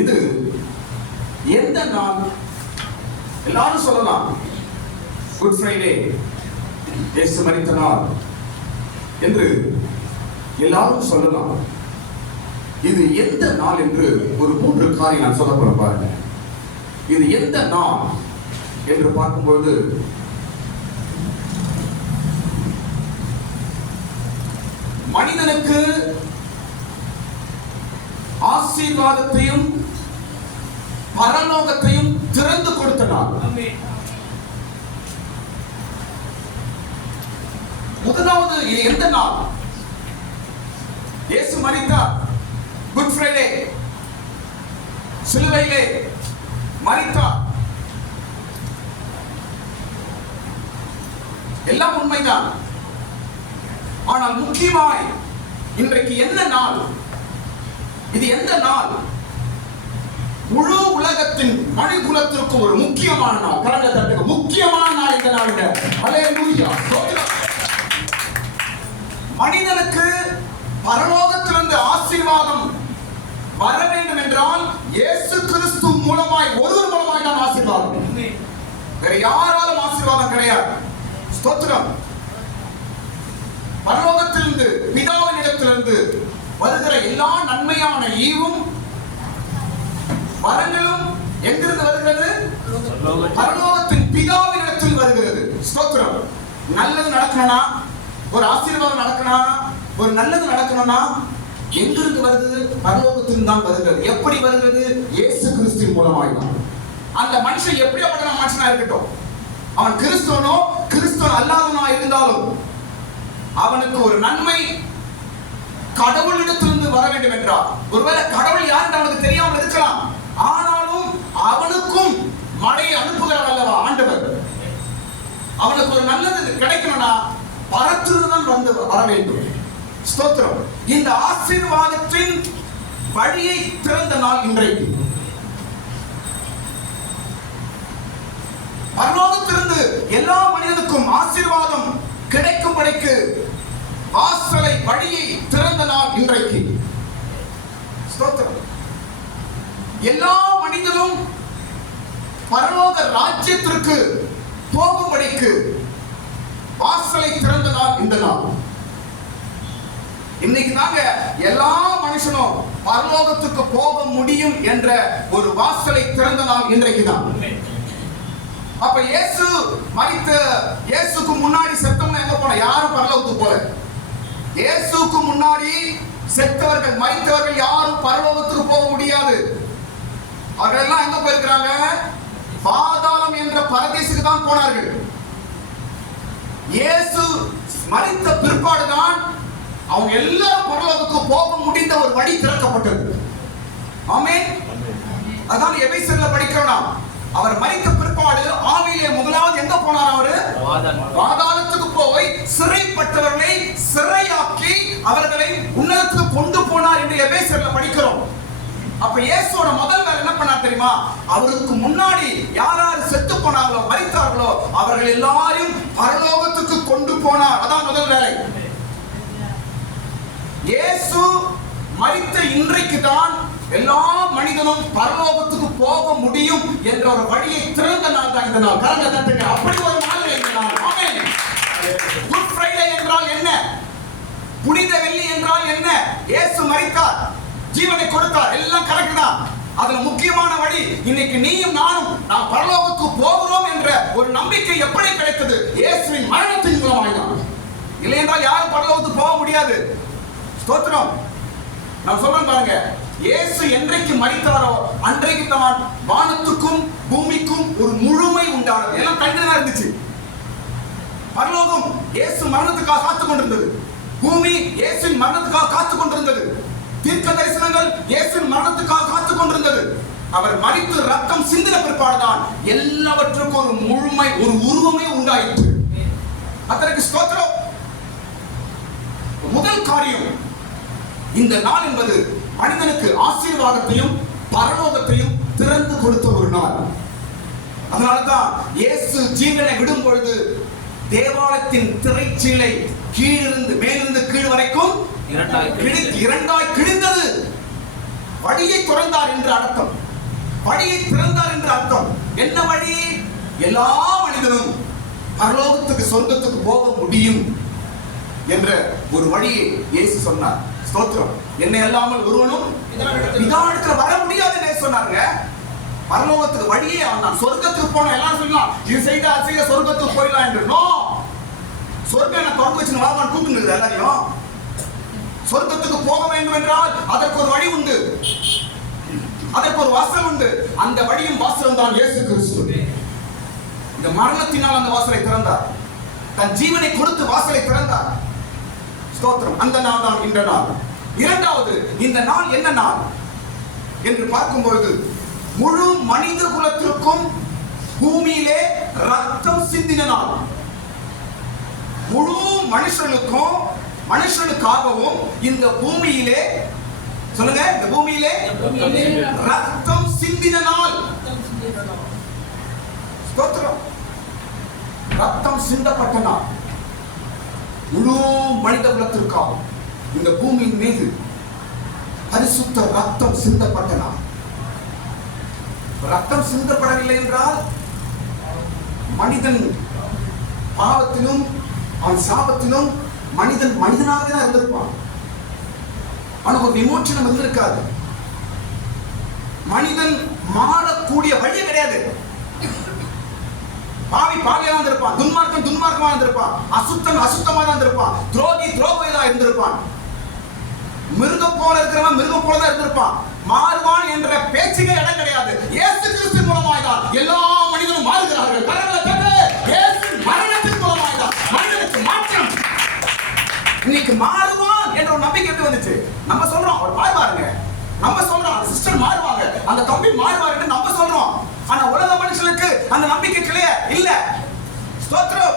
இது எந்த நாள்? எல்லாரும் சொல்லலாம் குட் ஃப்ரைடே, இயேசு மரித்த நாள் என்று எல்லாரும் சொல்லலாம். இது எந்த நாள் என்று ஒரு 3 காரியம் நான் சொல்ல போறேன் பாருங்க. இது எந்த நாள் என்று பார்க்கும்போது மனிதனுக்கு ஆசீர்வாதத்தையும் பரலோகத்தையும் திறந்து கொடுத்த நாள். முதலாவது இது எந்த நாள்? இயேசு மரித்தார், குட் ஃப்ரைடே, சிலுவையிலே மரித்தார். எல்லாம் உண்மைதான். ஆனால் முக்கியமாய் இன்றைக்கு என்ன நாள்? இது எந்த நாள்? முழு உலகத்தின் மனிதகுலத்திற்கு ஒரு முக்கியமான நாள். கரங்க தட்டுங்க. முக்கியமான நாள் இந்த நாளுங்க. ஹல்லேலூயா. மனிதனுக்கு பரலோகத்திலிருந்து ஆசீர்வாதம் வர வேண்டும் என்றால் இயேசு கிறிஸ்து மூலமாய், ஒருவர் மூலமாய் தான் ஆசீர்வாதம். வேற யாராலும் ஆசீர்வாதம் கிடையாது. ஸ்தோத்திரம். பரலோகத்திலிருந்து, பிதாவின் இடத்திலிருந்து வருகிற எல்லா நன்மையான ஈவும் வரங்களும் எங்கிருந்து வருகிறது? பரலோகத்தின் பிதாவின் இடத்தில் வருகிறது. ஸ்தோத்திரம். நல்லது நடக்கணும்னா, ஒரு ஆசீர்வாதம் நடக்கணும்னா, ஒரு நல்லது நடக்கணும்னா எங்கிருந்து வருகிறது? பரலோகத்தில் தான் வருகிறது. எப்படி வருகிறது? இயேசு கிறிஸ்துவின் மூலமாய் தான். அந்த மனுஷன் எப்படிப்பட்ட மனுஷனா இருக்கட்டும், அவன் கிறிஸ்துவனோ கிறிஸ்துவன் அல்லாதவனா இருந்தாலும் அவனுக்கு ஒரு நன்மை கடவுளிடத்திலிருந்து வர வேண்டும் என்றார். ஒருவேளை கடவுள் யார் அவனுக்கு தெரியாமல் இருக்கலாம், ஆனாலும் அவனுக்கும் மழையை அனுப்புகிறார் அல்லவா ஆண்டவர். அவனுக்கு ஒரு நல்லது கிடைக்கணும்னா பரத்திலிருந்து வந்து வர வேண்டும். ஸ்தோத்திரம். இந்த ஆசீர்வாதத்தின் வழியை திறந்த நாள் இன்றைக்கு. பரலோகத்திலிருந்து எல்லா மனிதனுக்கும் ஆசீர்வாதம் கிடைக்கும்படிக்கு வாசலை, வழியை திறந்த நாள் இன்றைக்கு. ஸ்தோத்திரம். எல்லா மனிதனும் பரலோக ராஜ்யத்திற்கு போகும்படிக்கு வாசலை திறந்த நாள் இந்த நாள். இன்னைக்கு தாங்க எல்லா மனுஷனும் பரலோகத்துக்கு போக முடியும் என்ற ஒரு வாசலை திறந்த நாள் இன்றைக்கு தான். அப்ப இயேசு மரித்த, இயேசுக்கு முன்னாடி செத்தவங்க எங்க போன? யாரும் பரலோகத்துக்கு போல. இயேசுக்கு முன்னாடி செத்தவர்கள், மரித்தவர்கள் யாரும் பரலோகத்துக்கு போக முடியாது. அவர்கள் எல்லாம் எங்க போயிருக்கிறாங்க? பாதாளம் என்ற பரதீசுக்கு தான் போனார்கள். இயேசு மரித்த பிற்பாடுதான் அவங்க எல்லாரும் பரலோகத்துக்கு போக முடிந்த ஒரு வழி திறக்கப்பட்டது. ஆமென். அதான் எபேசியர்ல படிக்கிறோம். அவர் மரித்த பிற்பாடு ஆவியிலே முதலாவது எங்க போனார்? அவரு பாதாளத்துக்கு போய் சிறைப்பட்டவர்களை சிறையாக்கி அவர்களை உன்னதத்துக்கு கொண்டு போனார் என்று எபேசியர்ல படிக்கிறோம். அப்ப இயேசுவோட முதல் வேலை என்ன பண்ணார் தெரியுமா? அவருக்கு முன்னாடி யார் யார் செத்து போனார்களோ, மரித்தார்களோ அவர்கள் எல்லாரையும் பரலோகத்துக்கு கொண்டு போனார். அதான் முதல் வேலை. இயேசு மரித்த இன்றைக்கு தான் எல்லா மனிதனும் பரலோகத்துக்கு போக முடியும் என்ற ஒரு வழியை திறந்த நாள் தான் இந்த நாள். கரங்க தட்டுங்க. அப்படி ஒரு நாள் இந்த நாள். ஆமென். குட் ஃப்ரைடே என்றால் என்ன? புனித வெள்ளி என்றால் என்ன? இயேசு மரித்தார், ஜீவனை கொடுத்தார், எல்லாம் கரெக்ட் தான். அதுல முக்கியமான வழி இன்னைக்கு நீயும் நானும் நாம் பரலோகத்துக்கு போகிறோம் என்ற ஒரு நம்பிக்கை எப்படி கிடைத்தது? இயேசுவின் மரணத்தின் மூலமாக தான். இல்லை என்றால் யாரும் பரலோகத்துக்கு போக முடியாது. ஸ்தோத்திரம். நான் சொல்றேன் பாருங்க, இயேசு என்றைக்கு மரித்தாரோ அன்றைக்கு தான் வானத்துக்கும் பூமிக்கும் ஒரு முழுமை உண்டானது. எல்லாம் கண்டிப்பா இருந்துச்சு. பரலோகம் இயேசு மரணத்துக்காக காத்துக் கொண்டிருந்தது, பூமி இயேசுவின் மரணத்துக்காக காத்துக் கொண்டிருந்தது, தீர்க்க தரிசனங்கள் இயேசுவின் மரணத்துக்காக காத்துக் கொண்டிருந்தது. அவர் மரித்து ரத்தம் சிந்தின பிற்பாடுதான் எல்லாவற்றுக்கும் ஒரு முழுமை, ஒரு உருவமே உண்டாயிற்று. அதற்கு ஸ்தோத்திரம். முதல் காரியம், இந்த நாள் என்பது மனிதனுக்கு ஆசீர்வாதத்தையும் பரலோகத்தையும் திறந்து கொடுத்த ஒரு நாள். அதனால்தான் இயேசு ஜீவனை விடும் பொழுது தேவாலயத்தின் திரைச்சீலை கீழிருந்து மேலிருந்து கீழ் வரைக்கும் இரண்டாய் கிழிந்தது. வழியை திறந்தார் என்று அர்த்தம். வழியை திறந்தார் என்று அர்த்தம். என்ன வழி? எல்லா மனிதனும் பரலோகத்துக்கு சொர்க்கத்துக்கு போக முடியும் என்ற ஒரு வழியை இயேசு சொன்னார். ஸ்தோத்திரம். என்னை அல்லாமல் ஒருவனும் பிதாவிடத்தில் வர முடியாதுன்னு சொன்னாங்க. பரலோகத்துக்கு வழியே அவன். சொர்க்கத்துக்கு போன எல்லாரும் சொல்லலாம், இது செய்த அது செய்த சொர்க்கத்துக்கு போயிடலாம் என்று. நோ, சொர்க்கம் என்ன தொடர்ந்து வச்சு வாவான் கூப்பிட்டு எல்லாரையும். சொர்க்கத்துக்கு போக வேண்டும் என்றால் அதற்கு ஒரு வழி உண்டு, அதற்கு ஒரு வாசல் உண்டு. அந்த வழியும் வாசலும் தான் இயேசு கிறிஸ்து. இந்த மரணத்தினால் அந்த வாசலை திறந்தார். தன் ஜீவனை கொடுத்து வாசலை திறந்தார். ஸ்தோத்திரம். அந்த நாள் தான் இந்த நாள். இரண்டாவது, இந்த நாள் என்ன நாள் என்று பார்க்கும் பொழுது, முழு மனித குலத்திற்கும் பூமியிலே ரத்தம் சிந்தின நாள். முழு மனுஷனுக்கும் மனுஷனுக்காகவும் இந்த பூமியிலே, சொல்லுங்க, இந்த பூமியிலே ரத்தம் சிந்தின நாள். ஸ்தோத்திரம். ரத்தம் சிந்தப்பட்ட நாள். முழு மனித குலத்திற்காக இந்த பூமியின் மீது பரிசுத்த ரத்தம் சிந்தப்பட்ட நாள். ரத்தம் சிந்தப்படவில்லை என்றால் மனிதன் பாவத்திலும் அவன் சாபத்திலும் மனிதன் மனிதனாக தான் இருந்திருப்பான். அவனுக்கு ஒரு விமோச்சனம் இருந்திருக்காது. மனிதன் மாறக்கூடிய வழி கிடையாது. பாவி பாவியா இருந்திருப்பான், துன்மார்க்கன் துன்மார்க்கமா இருந்திருப்பான், அசுத்தம் அசுத்தமா தான் இருந்திருப்பான், துரோகி துரோகியா இருந்திருப்பான், மிருகம் போல இருக்கிறவன் மிருகம் போல தான் இருந்திருப்பான். மாறுவான் என்ற பேச்சுக்கு இடம் கிடையாது. இயேசு கிறிஸ்து மூலமாய் தான் எல்லா மனிதனும் மாறுகிறார்கள். இயேசு மரணத்தின் மூலமாய் தான் மனிதனுக்கு மாற்றம். இன்னைக்கு மாறுவான் என்ற ஒரு நம்பிக்கை எப்படி வந்துச்சு? நம்ம சொல்றோம் அவர் மாறுவாருங்க, நம்ம சொல்றோம் அந்த சிஸ்டர் மாறுவாங்க, அந்த தம்பி மாறுவாருன்னு நம்ம சொல்றோம். ஆனா உலக மனுஷனுக்கு அந்த நம்பிக்கை இல்ல. ஸ்தோத்திரம்.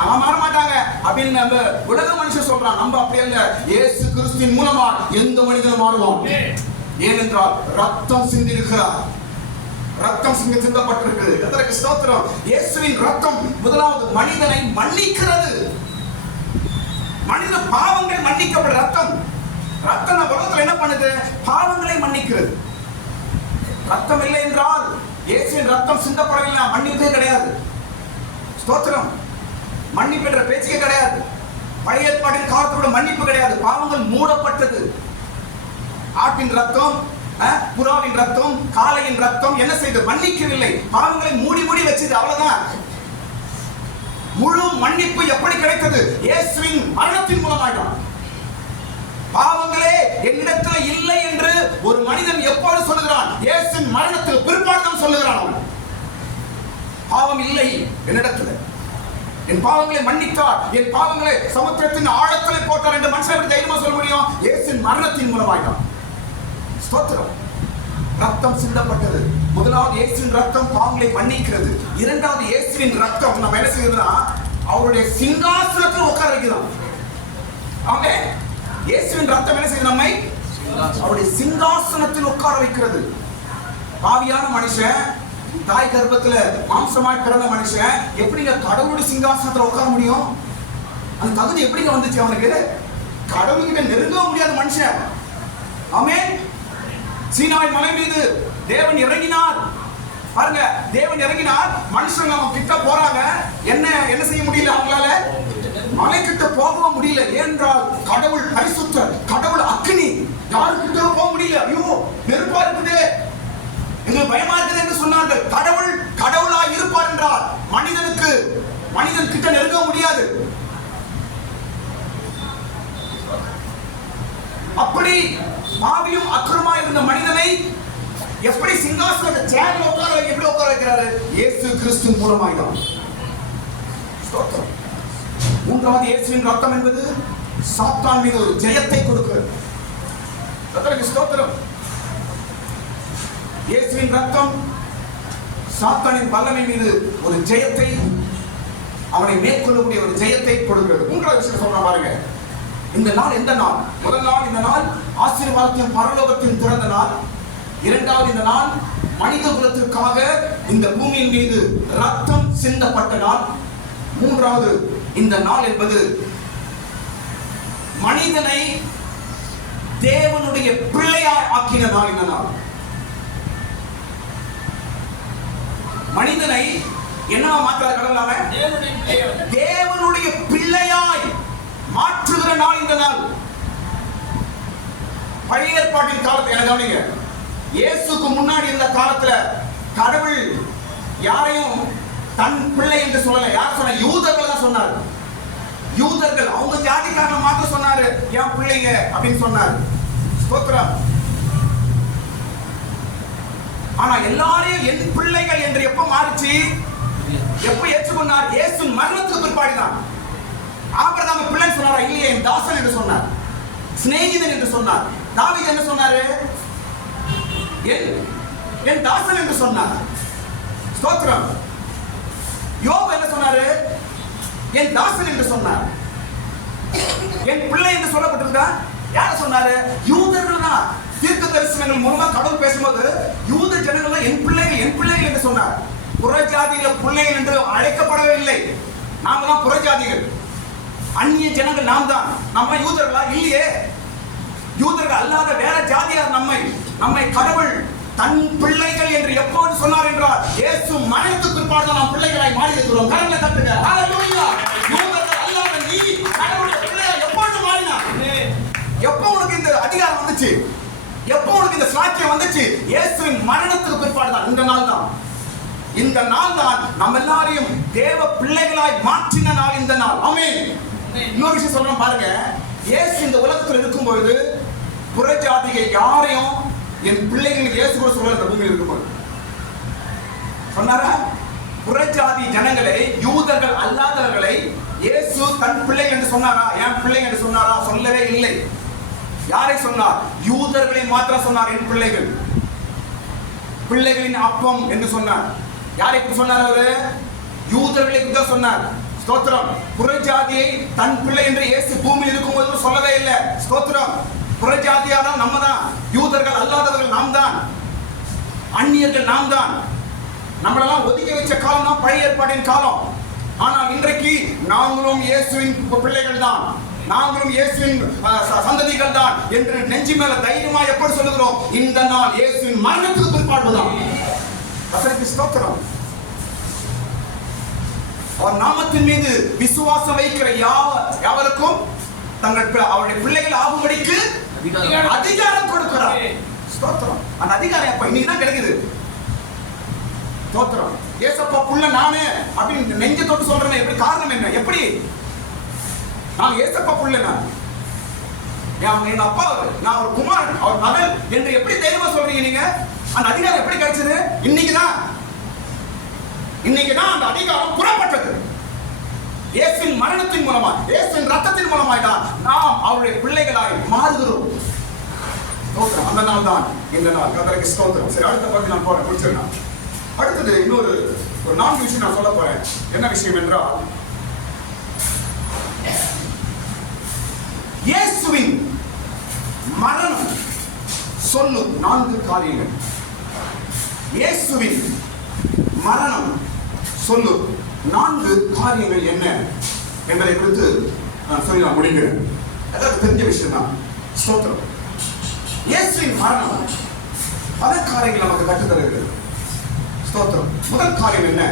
அவன் மாற மாட்டாங்க அப்படின்னு நம்ம உலக மனுஷன் சொல்றான். நம்ம அப்படி இல்ல. இயேசு கிறிஸ்துவின் மூலமா எந்த மனிதனும் மாறுவான். ஏனென்றால் ரத்தம் சிந்திருக்கிறார். ரத்தம் சிந்தப்பட்டிருக்கிறது. அதற்கு ஸ்தோத்திரம். இயேசுவின் ரத்தம் முதலாவது மனிதனை மன்னிக்கிறது. மனித பாவங்கள் மன்னிக்கப்பட்ட ரத்தம். ரத்தம் உலகத்தில் என்ன பண்ணுது? பாவங்களை மன்னிக்கிறது. ரத்தம் இல்லை என்றால் இயேசுவின் ரத்தம் சிந்தப்படவில்லை, மன்னிப்பே கிடையாது. ஸ்தோத்திரம். மன்னிப்பு என்ற பேச்சுக்கே கிடையாது. பழைய ஏற்பாட்டின் காலத்தோட மன்னிப்பு கிடையாது. பாவங்கள் மூடப்பட்டது. ஆட்டின் ரத்தம், புறாவின் ரத்தம், காளையின் ரத்தம் என்ன செய்தது? மன்னிக்கவில்லை. பாவங்களை மூடி மூடி வச்சது, அவ்வளவுதான். முழு மன்னிப்பு எப்படி கிடைத்தது? இயேசுவின் மரணத்தின் மூலமாயிட்டான். பாவங்களே என்னிடத்தில் இல்லை என்று ஒரு மனிதன் எப்போது சொல்லுகிறான்? இயேசுவின் மரணத்தில் பிற்பாடுதான் சொல்லுகிறான். அவன் பாவம் இல்லை என்னிடத்தில், என் பாவங்களை மன்னித்தார், என் பாவங்களை சமுத்திரத்தின் ஆழத்திலே போட்டார் என்று மனுஷன் தைரியமா சொல்ல முடியும்? இயேசுவின் மரணத்தின் மூலமாயிட்டான். ஸ்தோத்திரம். ரத்தம் சிந்தப்பட்டது. முதலாவது இயேசுவின் ரத்தம் பாவங்களை மன்னிக்கிறது. இரண்டாவது இயேசுவின் ரத்தம் நம்ம என்ன செய்யறதுன்னா அவருடைய சிங்காசனத்தில் உட்கார வைக்கிறோம். ஆமென். இயேசுவின் ரத்தம் என்ன செய்யுது? நம்மை அவருடைய சிங்காசனத்தில் உட்கார வைக்கிறது. பாவியான மனுஷன், தாய் கர்ப்பத்துல மாம்சமாய் பிறந்த மனுஷன் எப்படிங்க கடவுளுடைய சிங்காசனத்துல உட்கார முடியும்? அந்த தகுதி எப்படிங்க வந்துச்சு அவனுக்கு? கடவுள்கிட்ட நெருங்க முடியாத மனுஷன். ஆமென். சீனாய் மலை மீது தேவன் இறங்கினார். பாருங்க, தேவன் இறங்கினார். மனுஷங்க அவங்க கிட்ட போறாங்க. என்ன செய்ய முடியல அவங்களால? மலை கிட்ட போக முடியல. ஏனென்றால் கடவுள் பரிசுத்தர், கடவுள் அக்கினி. யாருக்கிட்ட போக முடியல. ஐயோ நெருப்பா இருக்குது, எங்களுக்கு பயமா இருக்குது என்று சொன்னார்கள். கடவுள் கடவுளா இருப்பார் என்றால் மனிதன் கிட்ட நெருங்க முடியாது. அப்படி பாவியும் அக்கிரமா இருந்த மனிதனை எப்படி சிங்காசனத்தை சேர்ல உட்கார எப்படி உட்கார வைக்கிறாரு? இயேசு கிறிஸ்து மூலமாய்தான். ஸ்தோத்திரம். மூன்றாவது இயேசுவின் ரத்தம் என்பது சாத்தான் மீது ஒரு ஜெயத்தை கொடுக்கிறது. ஸ்தோத்திரம். இயேசுவின் ரத்தம் சாத்தானின் வல்லமை மீது ஒரு ஜெயத்தை, அவனை மேற்கொள்ளக்கூடிய ஒரு ஜெயத்தை கொடுக்கிறது. மூன்றாவது விஷயம் சொல்ற பாருங்க. இந்த நாள் எந்த நாள்? முதல் நாள் இந்த நாள் ஆசீர்வாதத்தின் பரலோகத்தின் திறந்த நாள். இரண்டாவது இந்த நாள் மனித குலத்திற்காக இந்த பூமியின் மீது ரத்தம் சிந்தப்பட்ட நாள். மூன்றாவது இந்த நாள் என்பது மனிதனை தேவனுடைய பிள்ளையாய் ஆக்கின நாள் இந்த நாள். மனிதனை என்னவா மாற்றார் கடவுளாக? தேவனுடைய பிள்ளையாய் மாற்றுகிற நாள் இந்த நாள். பழைய ஏற்பாட்டின் காலத்தை என்ன கவனிங்க. இயேசுக்கு முன்னாடி இருந்த காலத்துல கடவுள் யாரையும் தன் பிள்ளை என்று சொல்லல. யார் சொன்ன? யூதர்கள் தான் சொன்னார். யூதர்கள் அவங்க ஜாதிக்காரங்க மாத்திரம் சொன்னாரு என் பிள்ளைங்க அப்படின்னு சொன்னார். ஸ்தோத்திரம். ஆனா எல்லாரையும் என் பிள்ளைகள் என்று எப்ப மாறிச்சு? எப்ப ஏற்றுக்கொண்டார்? இயேசு மரணத்துக்கு பிற்பாடுதான். ஆபிரகாம் பிள்ளைன்னு சொன்னாரா? இல்லையே, என் தாசன் என்று சொன்னார், சிநேகிதன் என்று சொன்னார். தாவீது என்ன சொன்னாரு? என் தாசன் என்று சொன்னார். ஸ்தோத்திரம். யோபு என்ன சொன்னாரு? என் தாசன் என்று சொன்னார். என் பிள்ளை என்று சொல்லப்பட்டிருக்கா? யார் சொன்னாரு? யூதர்கள் தான். தீர்க்க தரிசனங்கள் மூலமா கடவுள் பேசும்போது யூத ஜனங்கள் என் பிள்ளைகள் என்று சொன்னார். புறஜாதிகள் பிள்ளைகள் என்று அழைக்கப்படவே இல்லை. நாம தான் புறஜாதிகள், அந்நிய ஜனங்கள் நாம் தான். நம்ம யூதர்களா? இல்லையே. யூதர்கள் அல்லாத வேற ஜாதியார் நம்மை கடவுள் தன் பிள்ளைகள் என்று எப்போது சொன்னார் என்றால் இயேசு மரணத்துக்கு பிற்பாடு நாம் பிள்ளைகளாய் மாறி இருக்கிறோம். கரங்களை தட்டுங்க. ஹல்லேலூயா. யூதர்கள் அல்லாத நீ கடவுளுடைய பிள்ளையாய் எப்போது மாறினார்? எப்போ உனக்கு இந்த அதிகாரம் வந்துச்சு? எப்போ உனக்கு இந்த சாட்சியம் வந்துச்சு? இயேசுவின் மரணத்துக்கு பிற்பாடு தான். இந்த நாள் தான் நம்ம எல்லாரையும் தேவ பிள்ளைகளாய் மாற்றின நாள் இந்த நாள். ஆமென். இன்னொரு விஷயம் சொல்றேன் பாருங்க. இயேசு இந்த உலகத்தில் இருக்கும்போது புறஜாதியை யாரையும் என் பிள்ளைகள் இயேசு கூட சொல்ல இந்த பூமியில் இருக்கும்போது சொன்னாரா? புறஜாதி ஜனங்களை, யூதர்கள் அல்லாதவர்களை இயேசு தன் பிள்ளை என்று சொன்னாரா? என் பிள்ளை என்று சொன்னாரா? சொல்லவே இல்லை. யாரை சொன்னார்? யூதர்களை மாத்திரம் சொன்னார். என் பிள்ளைகள், பிள்ளைகளின் அப்பம் என்று சொன்னார். யாரை சொன்னார்? அவரு யூதர்களை தான் சொன்னார். ஸ்தோத்திரம். புறஜாதியை தன் பிள்ளை என்று இயேசு பூமியில் இருக்கும்போது சொல்லவே இல்லை. ஸ்தோத்திரம். புறஜாதியாதான் நம்ம தான், யூதர்கள் அல்லாதவர்கள் நாம் தான், அந்நியர்கள் நாம் தான். நம்மளெல்லாம் ஒதுக்கி வச்ச காலம் தான் பழைய ஏற்பாட்டின் காலம். ஆனால் இன்றைக்கு நாங்களும் இயேசுவின் பிள்ளைகள் தான், நாங்களும் இயேசுவின் சந்ததிகள் தான் என்று நெஞ்சு மேல தைரியமா எப்படி சொல்லுகிறோம்? இந்த நாள் இயேசுவின் மரணத்துக்கு பிற்பாடுதான். ஸ்தோத்திரம். அவர் நாமத்தின் மீது விசுவாசம் வைக்கிற யாவருக்கும் அவருடைய பிள்ளைகள் ஆகும்படிக்கு அதிகாரம் கொடுக்கிறார். ஸ்தோத்திரம். அந்த அதிகாரம் எப்ப? இன்னைக்கு தான் கிடைக்குது. ஸ்தோத்திரம். ஏசப்பா புள்ள நானே அப்படின்னு நெஞ்ச தொட்டு சொல்றேன். எப்படி? காரணம் என்ன? எப்படி? நான் ஏசப்பா புள்ள, நான் எங்க அப்பா, நான் ஒரு குமாரன், அவர் மகள் என்று எப்படி தைரியமா சொல்றீங்க நீங்க? அந்த அதிகாரம் எப்படி கிடைச்சது? இன்னைக்கு தான் அந்த அதிகாரம் புறப்பட்டது. இயேசுவின் மரணத்தின் மூலமா, இயேசுவின் ரத்தத்தின் மூலமாய் தான் நாம் அவருடைய பிள்ளைகளாய் மாறுகிறோம். ஸ்தோத்திரம். அந்த நாள் தான் இந்த நாள். கர்த்தருக்கு ஸ்தோத்திரம். சரி, அடுத்த பகுதி நான் போறேன், முடிச்சிடலாம். அடுத்தது இன்னொரு 4 விஷயம் நான் சொல்ல போறேன். என்ன விஷயம் என்றால், இயேசுவின் மரணம் சொல்லும் 4 காரியங்கள். இயேசுவின் மரணம் சொல்லும் 4 காரியங்கள் என்ன என்பதை குறித்து நான் சொல்லி நான் முடிக்கிறேன். அதாவது தெரிஞ்ச விஷயம் தான். ஸ்தோத்திரம். இயேசுவின் மரணம் பல காரியங்கள் நமக்கு கற்றுத்தருகிறது. ஸ்தோத்திரம். முதல் காரியம் என்ன?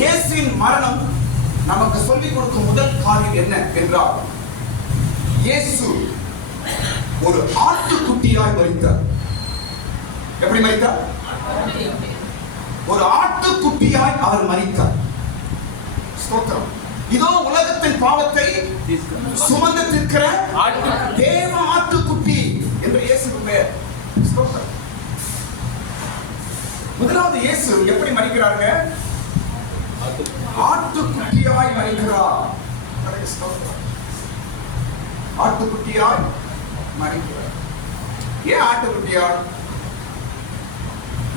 இயேசுவின் மரணம் நமக்கு சொல்லிக் கொடுக்கும் முதல் காரியம் என்ன என்றால், இயேசு ஒரு ஆட்டுக்குட்டியாய் மரித்தார். எப்படி மரித்தார்? ஒரு ஆட்டுக்குட்டியாய் அவர் மரித்தார். ஸ்தோத்திரம். இதோ உலகத்தின் பாவத்தை சுமந்து தீர்க்கிற தேவ ஆட்டுக்குட்டி என்று இயேசுவுக்கு பெயர். ஸ்தோத்திரம். முதலாவது இயேசு எப்படி மரிக்கிறாங்க? ஆட்டுக்குட்டியாய் மரிக்கிறார். ஆட்டுக்குட்டியாய் மரிக்கிறார். ஏன் ஆட்டுக்குட்டியாய்?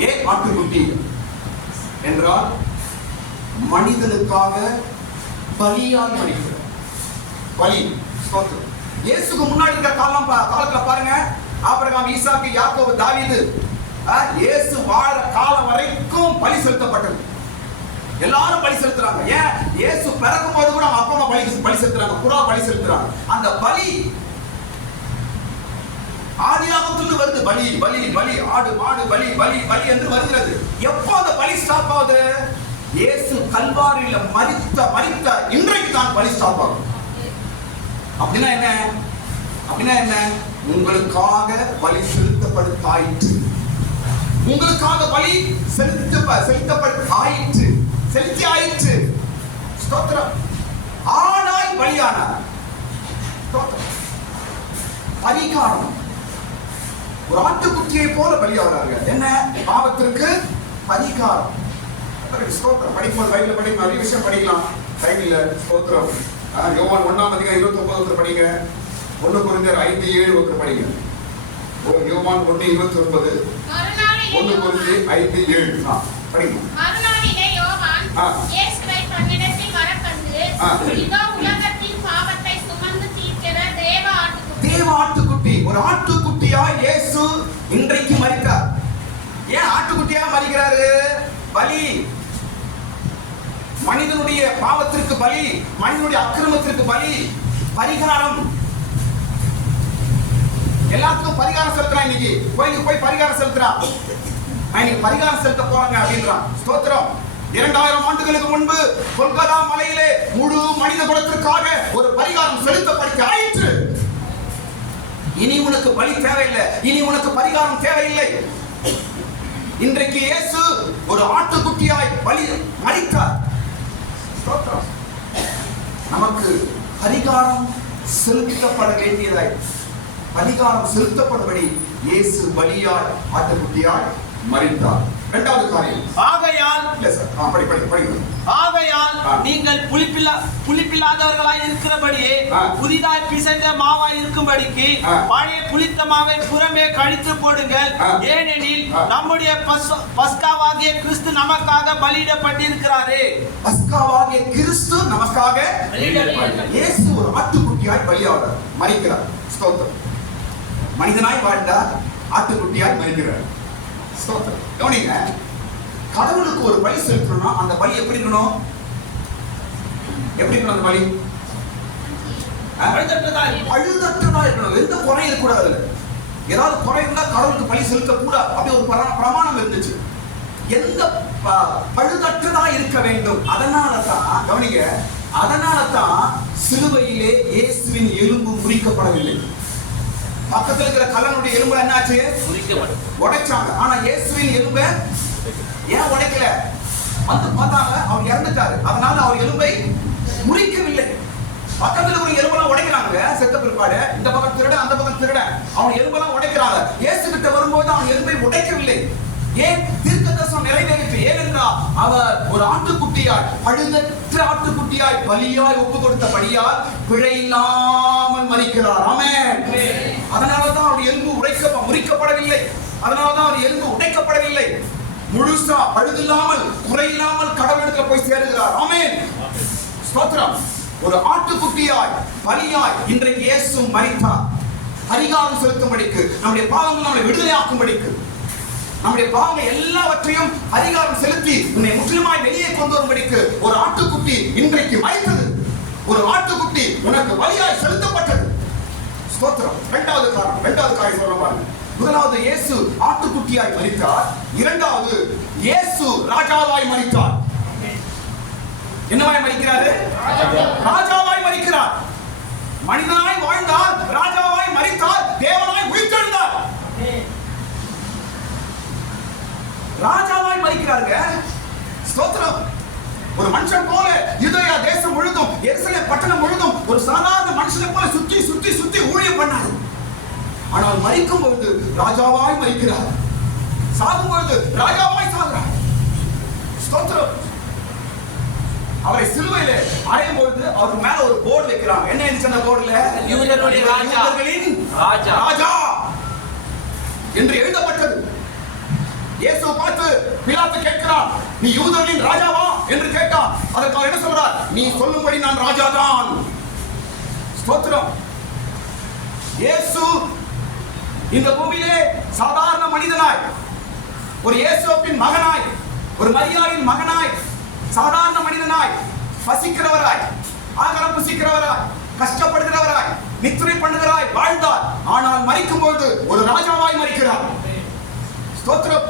ஏன் ஆட்டுக்குட்டி என்றால் மனிதனுக்காக பலியாய் மரிக்கிறார். பலி. ஸ்தோத்திரம். இயேசுக்கு முன்னாடி இருக்கிற காலத்துல பாருங்க, ஆபிரகாம், ஈசாக்கு, யாக்கோபு, தாவீது, இயேசு வாழ காலம் வரைக்கும் பலி செலுத்தப்பட்டது. எல்லாரும் பலி செலுத்துறாங்க. ஏன்? இயேசு பிறக்கும் போது கூட அப்பா அம்மா பலி செலுத்துறாங்க, புறா பலி செலுத்துறாங்க. அந்த பலி ஆதியாகமத்திலிருந்து வருது பலி பலி பலி, ஆடு மாடு பலி பலி பலி என்று வருகிறது. எப்போ அந்த பலி ஸ்டாப் ஆகுது? இயேசு கல்வாரியில மரித்த இன்றைக்கு தான் பலி ஸ்டாப் ஆகும். அப்படின்னா என்ன? அப்படின்னா என்ன? உங்களுக்காக பலி செலுத்தப்படுத்தாயிற்று. உங்களுக்காக பலி செலுத்தப்படுத்தாயிற்று, செலுத்தி ஆயிற்று. ஸ்தோத்திரம். ஆனாய் பலியானார். பரிகாரம். ஒரு ஆட்டுக்குட்டியை போல பலியாகிறார்கள். என்ன? பாவத்திற்கு பரிகாரம். ஸ்தோத்திரம். படிப்போம், பைபிள் படிக்கும், நிறைய விஷயம் படிக்கலாம். டைம் இல்ல. ஸ்தோத்திரம். யோவான் 1:29 படிங்க. 1 கொரிந்தியர் 5:7 படிங்க. யோவான் 1:29, 1 கொரிந்தியர் 5:7 படிங்க. மறுநாளிலே யோவான் இயேசுவை தன்னிடத்தில் வரக்கண்டு, இதோ உலகத்தின் பாவத்தை சுமந்து தீர்க்கிற தேவ ஆட்டுக்குட்டி. ஒரு ஆட்டுக்குட்டியாய் இயேசு இன்றைக்கு மரித்தார். ஏன் ஆட்டுக்குட்டியா மரிக்கிறாரு? பலி. மனிதனுடைய பாவத்திற்கு பலி, மனிதனுடைய அக்கிரமத்திற்கு பலி, பரிகாரம். எல்லாத்துக்கும் பரிகாரம் செலுத்துறான். இன்னைக்கு கோயிலுக்கு போய் பரிகாரம் செலுத்துறான். இன்னைக்கு பரிகாரம் செலுத்த போறாங்க அப்படின்றான். ஸ்தோத்திரம். 2000 ஆண்டுகளுக்கு முன்பு கொல்கத்தா மலையிலே முழு மனித குலத்திற்காக ஒரு பரிகாரம் செலுத்தப்பட்டு ஆயிற்று. இனி உனக்கு பலி தேவையில்லை, இனி உனக்கு பரிகாரம் தேவையில்லை. இன்றைக்கு இயேசு ஒரு ஆட்டுக்குட்டியாய் பலி மரித்தார். ஸ்தோத்திரம். நமக்கு பரிகாரம் செலுத்தப்பட வேண்டியதாய், பரிகாரம் செலுத்தப்படும்படி இயேசு பலியாய் ஆட்டுக்குட்டியாய் மரித்தார். இரண்டாவது காரியம். ஆகையால் நீங்கள் புளிப்பில்லாதவர்களாய் இருக்கிறபடியே புதிதாய் பிசைந்த மாவாய் இருக்கும்படிக்கு பழைய புளித்த மாவை புறமே கழித்து போடுங்கள். ஏனெனில் நம்முடைய பஸ்காவாகிய கிறிஸ்து நமக்காக பலியிடப்பட்டிருக்கிறாரே. பஸ்காவாகிய கிறிஸ்து நமக்காக இயேசு ஒரு ஆட்டுக்குட்டியாய் பலியாகிறார், மரிக்கிறார். ஸ்தோத்திரம். மனிதனாய் வாழ்ந்தார், ஆட்டுக்குட்டியாய் மரிக்கிறார். கவனிங்க, கடவுளுக்கு ஒரு பலி செலுத்தணும்னா அந்த பலி எப்படி இருக்கணும்? எப்படி இருக்கணும்? அந்த பலி பழுதற்றதா இருக்கணும். எந்த குறை இருக்கக்கூடாது. ஏதாவது குறை இருந்தா கடவுளுக்கு பலி செலுத்த கூடாது. அப்படி ஒரு பிரமாணம் இருந்துச்சு. எந்த பழுதற்றதா இருக்க வேண்டும். அதனாலதான் கவனிங்க, அதனாலதான் சிலுவையிலே இயேசுவின் எலும்பு முறிக்கப்படவில்லை. பக்கத்தில் இருக்கிற கல்லனுடைய எலும்பு என்னாச்சு? உடைச்சாங்க. ஆனா இயேசுவின் எலும்பை ஏன் உடைக்கல? வந்து பார்த்தாங்க, அவர் இறந்துட்டாரு. அதனால அவர் எலும்பை முறிக்கவில்லை. பக்கத்துல ஒரு எலும்பெல்லாம் உடைக்கிறாங்க. செத்த பிற்பாடு இந்த பக்கம் திருட, அந்த பக்கம் திருட, அவன் எலும்பெல்லாம் உடைக்கிறாங்க. இயேசு கிட்ட வரும்போது அவன் எலும்பை உடைக்கவில்லை. ஏன்? தீர்க்கதரிசனம் நிறைவேறிற்று. ஏனென்றால் அவர் ஒரு ஆட்டுக்குட்டியாய், பழுதற்ற ஆட்டுக்குட்டியாய் பலியாய் ஒப்பு கொடுத்தபடியால் பிழை இல்லாமல் மரிக்கிறார். ஆமென். அதனாலதான் அவர் எலும்பு முறிக்கப்படவில்லை. அதனாலதான் அவர் எலும்பு உடைக்கப்படவில்லை. முழுசா பழுதில்லாமல் குறையில்லாமல் கடவுளிடத்தில் போய் சேருகிறார். ஆமென். ஸ்தோத்திரம். ஒரு ஆட்டுக்குட்டியாய் பலியாய் இன்றைக்கு இயேசு மரித்தார். பரிகாரம் செலுத்தும்படிக்கு, நம்முடைய பாவங்கள் நம்மை விடுதலையாக்கும்படிக்கு, நம்முடைய பாவங்கள் எல்லாவற்றையும் அதிகாரம் செலுத்தி உன்னை முற்றிலுமாய் வெளியே கொண்டு வரும்படிக்கு ஒரு ஆட்டுக்குட்டி இன்றைக்கு மரித்தது. ஒரு ஆட்டுக்குட்டி உனக்கு பலியாய் செலுத்தப்பட்டது. ஸ்தோத்திரம். இரண்டாவது காரியம் சொல்ல பாருங்க. முதலாவது இயேசு ஆட்டுக்குட்டியாய் மரித்தார். இரண்டாவது இயேசு ராஜாவாய் மரித்தார். என்னவாய் மரிக்கிறாரு? ராஜாவாய் மரிக்கிறார். மனிதனாய் வாழ்ந்தார், ராஜாவாய் மரித்தார், தேவனாய் உயிர்த்தெழுந்தார். ராஜாவாய் மரிக்கிறாருங்க. ஸ்தோத்திரம். ஒரு மனுஷன் போல யூதேயா தேசம் முழுதும், எருசலேம் பட்டணம் முழுதும் ஒரு சாதாரண மனுஷனை போல சுத்தி சுத்தி சுத்தி ஊழியம் பண்ணார். ஆனால் மரிக்கும் பொழுது ராஜாவாய் மரிக்கிறார். சாகும் பொழுது ராஜாவாய் சாகிறார். ஸ்தோத்திரம். அவரை சிலுவையிலே அறையும் பொழுது அவர் மேல ஒரு போர்டு வைக்கிறாங்க. என்ன இருந்துச்சு அந்த போர்டுல? யூதர்களின் ராஜா என்று எழுதப்பட்டது. இயேசு பார்த்து பிலாத்து கேட்கிறார், நீ யூதர்களின் ராஜாவா என்று கேட்டார். அதற்கு அவர் என்ன சொல்றார்? நீ சொல்லும்படி நான் ராஜாதான். ஸ்தோத்திரம். இயேசு இந்த பூமியிலே சாதாரண மனிதனாய், ஒரு இயேசுவின் மகனாய், ஒரு மரியாளின் மகனாய், சாதாரண மனிதனாய், பசிக்கிறவராய், ஆகாரம் புசிக்கிறவராய், கஷ்டப்படுகிறவராய், நித்திரை பண்ணுகிறாய் வாழ்ந்தார். ஆனால் மரிக்கும் பொழுது ஒரு ராஜாவாய் மரிக்கிறார். ஸ்தோத்திரம்.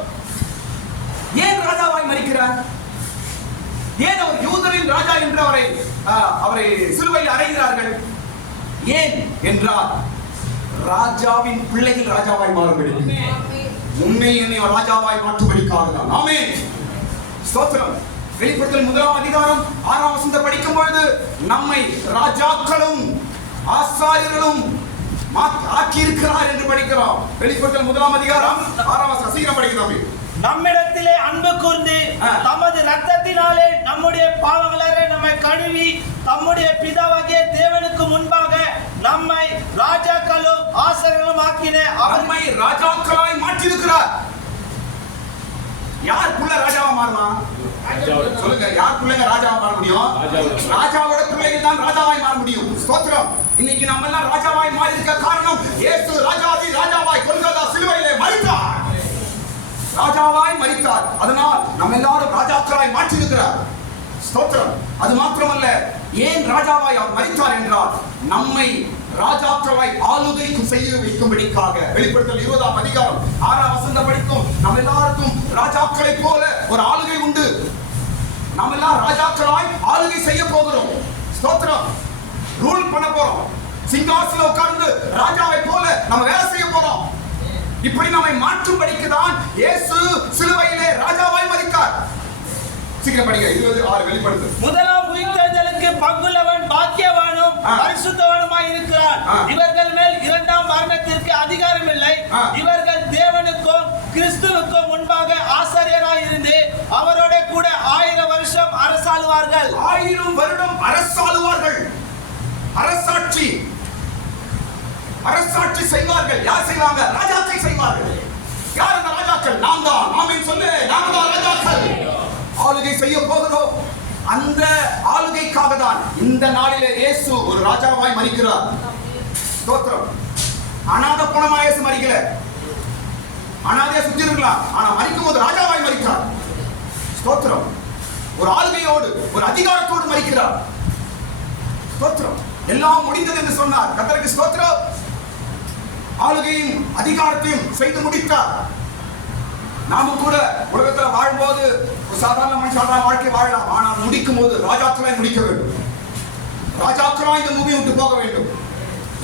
ஏன் ராஜாவாய் மரிக்கிறார்? ஏன் அவர் யூதரின் ராஜா என்று அவரை சிலுவையில் அறைகிறார்கள்? ஏன் என்றால் ராஜாவின் பிள்ளைகள் ராஜாவாய் மாறும்படி, உன்னை என்னை ராஜாவாய் மாற்றும்படிக்காக தான். ஆமென். ஸ்தோத்திரம். வெளிப்படுத்தல் 1 அதிகாரம் 6 வசனத்தை படிக்கும் பொழுது நம்மை ராஜாக்களும் ஆசாரியர்களும் ஆக்கி இருக்கிறார் என்று படிக்கிறோம். வெளிப்படுத்தல் 1 அதிகாரம் 6 வசனம் சீக்கிரம் படிக்கிறோம். நம்மிடத்திலே அன்பு கூர்ந்து தமது இரத்தத்தினாலே நம்முடைய பாவங்களை நம்மை கழுவி தம்முடைய பிதாவாகிய தேவனுக்கு முன்பாக நம்மை ராஜாக்களும் ஆசாரியர்களும் ஆக்கின அவரை ராஜாக்களாய் மாற்றியிருக்கிறார். யார் புள்ள ராஜாவா மாறுவான்? சொல்லுங்க, யார் பிள்ளைங்க ராஜாவா மாற முடியும்? ராஜாவோட பிள்ளைகள் தான் ராஜாவாய் மாற முடியும். ஸ்தோத்திரம். இன்னைக்கு நம்ம எல்லாம் ராஜாவாய் மாறி இருக்க காரணம் இயேசு ராஜாதி ராஜாவாய் கொல்கத்தா சிலுவையிலே மரித்தார். ராஜாவாய் மரித்தார். அதனால் நம்ம எல்லாரும் ராஜாக்களாய் மாற்றி இருக்கிறார். ஸ்தோத்திரம். அது மாத்திரமல்ல, ஏன் ராஜாவாய் அவர் மரித்தார் என்றால் நம்மை ராஜாக்களாய் ஆளுகைக்கு செய்ய வைக்கும்படிக்காக. வெளிப்படுத்தல் 20 அதிகாரம் 6 வசனம் படிக்கும். நம்ம எல்லாருக்கும் ராஜாக்களை போல ஒரு ஆளுகை உண்டு. நம்ம எல்லாம் ராஜாக்களாய் ஆளுகை செய்ய போகிறோம். ஸ்தோத்திரம். ரூல் பண்ண போறோம். சிங்காசனத்தில் உட்கார்ந்து ராஜாவை போல நம்ம வேலை செய்ய போறோம். இப்படி நம்மை மாற்றும்படிக்கு தான் இயேசு சிலுவையிலே ராஜாவாய் மரித்தார். சீக்கிரம் படிங்க. 26 வெளிப்படுத்து. முதலாம் உயிர்த்தெழுதலுக்கு பங்குள்ளவன் பாக்கியவானும் பரிசுத்தவானுமாய் இருக்கிறார். இவர்கள் மேல் இரண்டாம் மரணத்திற்கு அதிகாரம் இல்லை. இவர்கள் தேவனுக்கும் கிறிஸ்துவுக்கும் முன்பாக ஆசாரியராய் இருந்து அவரோட கூட 1000 வருஷம் அரசாளுவார்கள். 1000 வருடம் அரசாளுவார்கள். அரசாட்சி செய்வார்கள். யார் செய்வாங்க? ராஜாக்கள் செய்வார்கள். யார் அந்த ராஜாக்கள்? நாம் தான். ஆமென் சொல்லு. நாம் தான் ராஜாக்கள். ஆளுகை செய்ய போகிறோம். அந்த ஆளுகைக்காக தான் இந்த நாளிலே இயேசு ஒரு ராஜாவாய் மரிக்கிறார். ஸ்தோத்திரம். அநாத பணமாய் இயேசு மரிக்கல. அநாதையா சுத்தி இருக்கலாம். ஆனா மரிக்கும் போது ராஜாவாய் மரிக்கிறார். ஸ்தோத்திரம். ஒரு ஆளுகையோடு ஒரு அதிகாரத்தோடு மரிக்கிறார். ஸ்தோத்திரம். எல்லாம் முடிந்தது என்று சொன்னார். கர்த்தருக்கு ஸ்தோத்திரம். ஆளுகையும் அதிகாரத்தையும் செய்து முடித்தார். நாம கூட உலகத்துல வாழும்போது ஒரு சாதாரண மனுஷன் வாழ்க்கை வாழலாம். ஆனால் முடிக்கும் போது ராஜாக்களாய் முடிக்க வேண்டும். ராஜாக்களாய் இந்த பூமியை விட்டு போக வேண்டும்.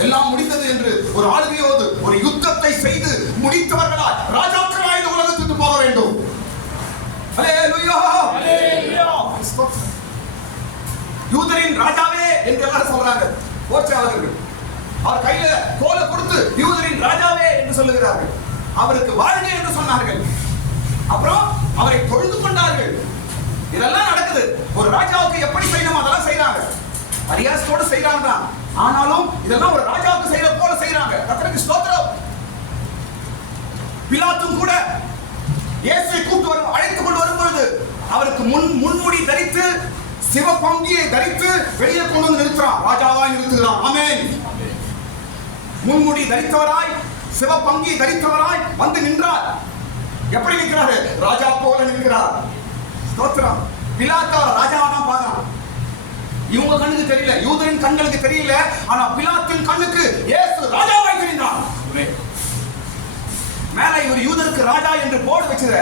எல்லாம் முடிந்தது என்று ஒரு ஆளுகையோடு ஒரு யுத்தத்தை செய்து முடித்தவர்களாய் ராஜாக்களாய் இந்த உலகத்துக்கு போக வேண்டும். அல்லேலூயா. யூதரின் ராஜாவே என்று எல்லாரும் சொல்றாங்க. போர்ச்சாளர்கள் அவர் கையில கோலை கொடுத்து யூதரின் ராஜாவே என்று சொல்லுகிறார்கள். அவருக்கு வாழ்க என்று சொன்னார்கள். அப்புறம் அவரை தொழுது கொண்டார்கள். இதெல்லாம் நடக்குது. ஒரு ராஜாவுக்கு எப்படி செய்யணும் அதெல்லாம் செய்யறாங்க. மரியாதையோடு செய்யறாங்க. ஆனாலும் இதெல்லாம் ஒரு ராஜாவுக்கு செய்யற போல செய்யறாங்க. கர்த்தருக்கு ஸ்தோத்திரம். பிலாத்தும் கூட இயேசுவை அழைத்துக் கொண்டு வரும்பொழுது அவருக்கு முன்முடி தரித்து சிவப்பங்கியை தரித்து வெளியே கொண்டு வந்து நிறுத்துறான். ராஜாவாய் நிறுத்துகிறான். ஆமென். முன்முடி தரித்தவராய் சிவப்பங்கியை தரித்தவராய் வந்து நின்றார். எப்படி நிற்கிறாரு? ராஜா போல நிற்கிறார். ஸ்தோத்திரம். பிலாத்தா ராஜாவா தான் பார்க்கறான். இவங்க கண்ணுக்கு தெரியல, யூதரின் கண்களுக்கு தெரியல. ஆனா பிலாத்தின் கண்ணுக்கு இயேசு ராஜாவாய் தெரிந்தார். மேல இவர் யூதருக்கு ராஜா என்று போர்டு வச்சத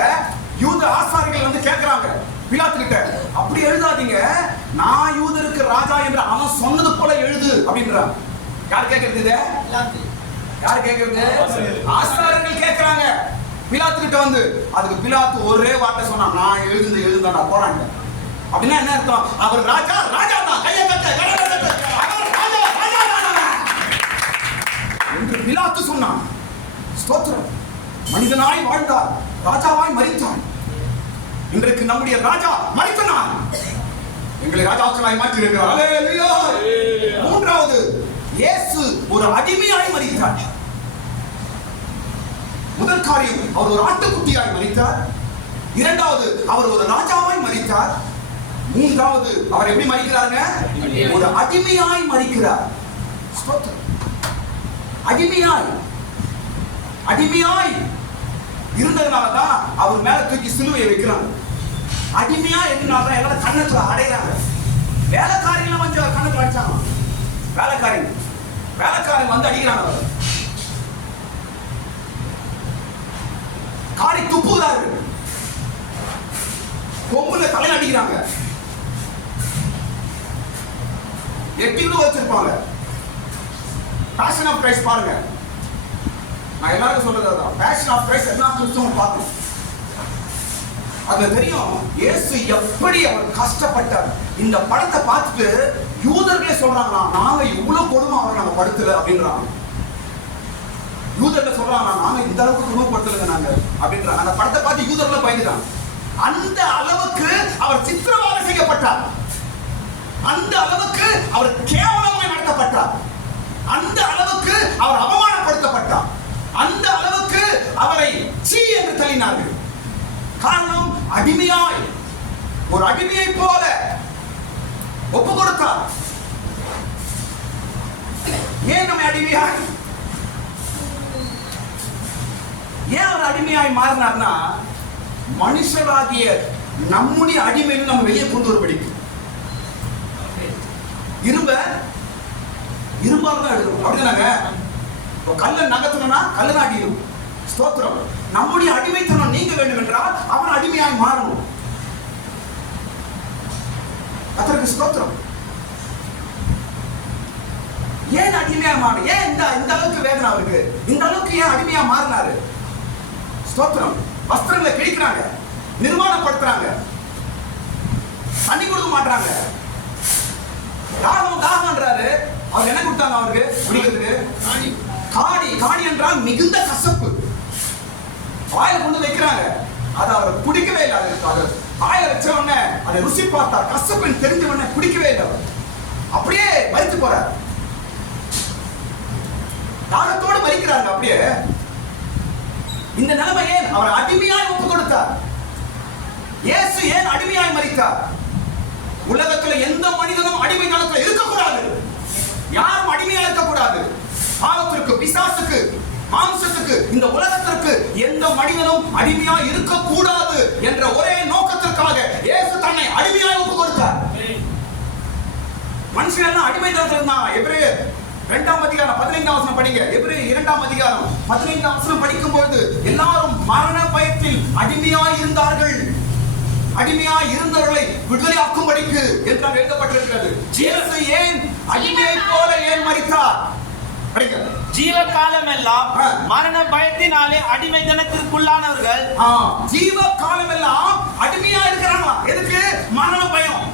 யூத ஆசாரிகள் வந்து கேட்கிறாங்க பிலாத்து கிட்ட, அப்படி எழுதாதீங்க, நான் யூதருக்கு ராஜா என்று அவன் சொன்னது போல எழுது அப்படின்றான். யார் கேட்கறது? இது யார் கேட்கறது? ஆசாரியர்கள் கேட்கிறாங்க பிலாத்து கிட்ட வந்து. அதுக்கு பிலாத்து ஒரே வார்த்தை சொன்னா, நான் எழுதுதான் நான் போறாங்க. அப்படின்னா என்ன அர்த்தம்? அவர் ராஜா ராஜா தான், கையை கட்ட அவர் ராஜா ராஜா தான் என்று பிலாத்து சொன்னான். ஸ்தோத்திரம். மனிதனாய் வாழ்ந்தார், ராஜாவாய் மரித்தார். இன்றைக்கு நம்முடைய ராஜா மரித்தனார், எங்களை ராஜாக்களாய் மாற்றி இருக்கிறார். அல்லேலூயா. மூன்றாவது, இயேசு ஒரு அடிமையாய் மரித்தார். முதல் காரியம், அவர் ஒரு ஆட்டுக்குட்டியாய் மரித்தார். இரண்டாவது, அவர் ஒரு ராஜாவாய் மரித்தார். மூன்றாவது, அவர் எப்படி மரிக்கிறாருங்க? ஒரு அடிமையாய் மரிக்கிறார். அடிமையாய் இருந்ததுனாலதான் அவர் மேல தூக்கி சிலுவையை வைக்கிறாங்க. அடிமையா இருந்தாலும் எல்லாம் கண்ணத்துல அடைகிறாங்க. வேலைக்காரிகள் கொஞ்சம் கண்ணத்துல அடிச்சாங்க. வேலைக்காரி வேலைக்காரன் வந்து அடிக்கிறான் அவர். காரி துப்புகிறாரு, கொம்புல தலையில அடிக்கிறாங்க. 8 கிலோ வச்சிருப்பாங்க. பேஷன் ஆஃப் கிரைஸ்ட் பாருங்க. நான் எல்லாருக்கும் சொல்றது அதான். பேஷன் ஆஃப் கிரைஸ்ட் எல்லா கிறிஸ்தவரும் பார்க்கணும். அதுல தெரியும் இயேசு எப்படி அவர் கஷ்டப்பட்டார். இந்த படத்தை பார்த்துட்டு யூதர்களே சொல்றாங்க, நாங்க இவ்வளவு கொடுமை அவரை நாங்க படுத்தல அப்படின்றாங்க. யூதர்கள் சொல்றாங்க, நாங்க இந்த அளவுக்கு கொடுமைப்படுத்தல நாங்க அப்படின்றாங்க. அந்த படத்தை பார்த்து யூதர்கள் பயந்துட்டாங்க. அந்த அளவுக்கு அவர் சித்திரவதை செய்யப்பட்டார். அந்த அளவுக்கு அவர் கேவலமாய் நடத்தப்பட்டார். அந்த அளவுக்கு அவர் அவமானப்படுத்தப்பட்டார். அந்த அளவுக்கு அவரை சீ என்று தள்ளினார்கள். காரணம், அடிமையாய், ஒரு அடிமையை போல ஒப்பு கொடுத்தார். ஏன் நம்ம அடிமையாய், ஏன் அவர் அடிமையாய் மாறினார்னா, மனுஷராகிய நம்முடைய அடிமையில் நம்ம வெளியே கொண்டு வரபடிக்கு. இரும்பால் தான் எடுக்கணும், அப்படிதானாங்க? கல்லை நகர்த்தணும்னா கல்லை நாட்டிடும். ஸ்தோத்திரம். நம்முடைய அடிமைத்தனம் நீங்க வேண்டும் என்றால் அவன் அடிமையாய் மாறணும். கர்த்தருக்கு ஸ்தோத்திரம். ஏன் அடிமையாய் மாற, ஏன் இந்த அளவுக்கு வேதனை அவருக்கு, இந்த அளவுக்கு ஏன் அடிமையா மாறினாரு? ஸ்தோத்திரம். வஸ்திரங்களை கிழிக்கிறாங்க, நிர்மாணப்படுத்துறாங்க, தண்ணி கொடுக்க மாட்டாங்க. தாகம் தாகம்ன்றாரு. அவர் என்ன கொடுத்தாங்க அவருக்கு குடிக்கிறதுக்கு? காடி என்றால் மிகுந்த கசப்பு. வாயில கொண்டு வைக்கிறாங்க, அதை அவர் குடிக்கவே இல்லை. அது வாயில வச்ச உடனே அதை ருசி பார்த்தா கசப்புன்னு தெரிஞ்ச உடனே குடிக்கவே இல்லை. அவர் அப்படியே மரித்து போறார். தாகத்தோடு மரிக்கிறாங்க. அப்படியே இந்த நிலைமை ஏன்? அவர் அடிமையாய் ஒப்பு கொடுத்தார். இயேசு ஏன் அடிமையாய் மரித்தார்? உலகத்துல எந்த மனிதனும் அடிமை காலத்துல இருக்கக்கூடாது. யாரும் அடிமையா இருக்கக்கூடாது. பாவத்திற்கு, பிசாசுக்கு, மாம்சத்துக்கு, இந்த உலகத்திற்கு எந்த மனிதனும் அடிமையா இருக்கக்கூடாது என்ற ஒரே நோக்கத்திற்காக இயேசு தன்னை அடிமையாய் ஒப்பு கொடுத்தார். மனுஷன் எல்லாம் அடிமை காலத்துல இருந்தான். எபிரேயர் 2ஆம் அதிகாரம் 15ஆம் வசனம் படிங்க. எபிரேயர் 2ஆம் அதிகாரம் 15ஆம் வசனம் படிக்கும் பொழுது எல்லாரும் மரண பயத்தில் அடிமையாய் இருந்தார்கள். அடிமையாய் இருந்தவர்களை விடுதலையாக்கும்படிக்கு என்று எழுதப்பட்டிருக்கிறது. இயேசு ஏன் அடிமையை போல ஏன் மரித்தார்? ஜீவ காலம் எல்லாம் மரண பயத்தினாலே அடிமைத்தனத்திற்குள்ளானவர்கள். ஜீவ காலம் எல்லாம் அடிமையா இருக்கிறாங்களா? எதுக்கு? மரண பயம்.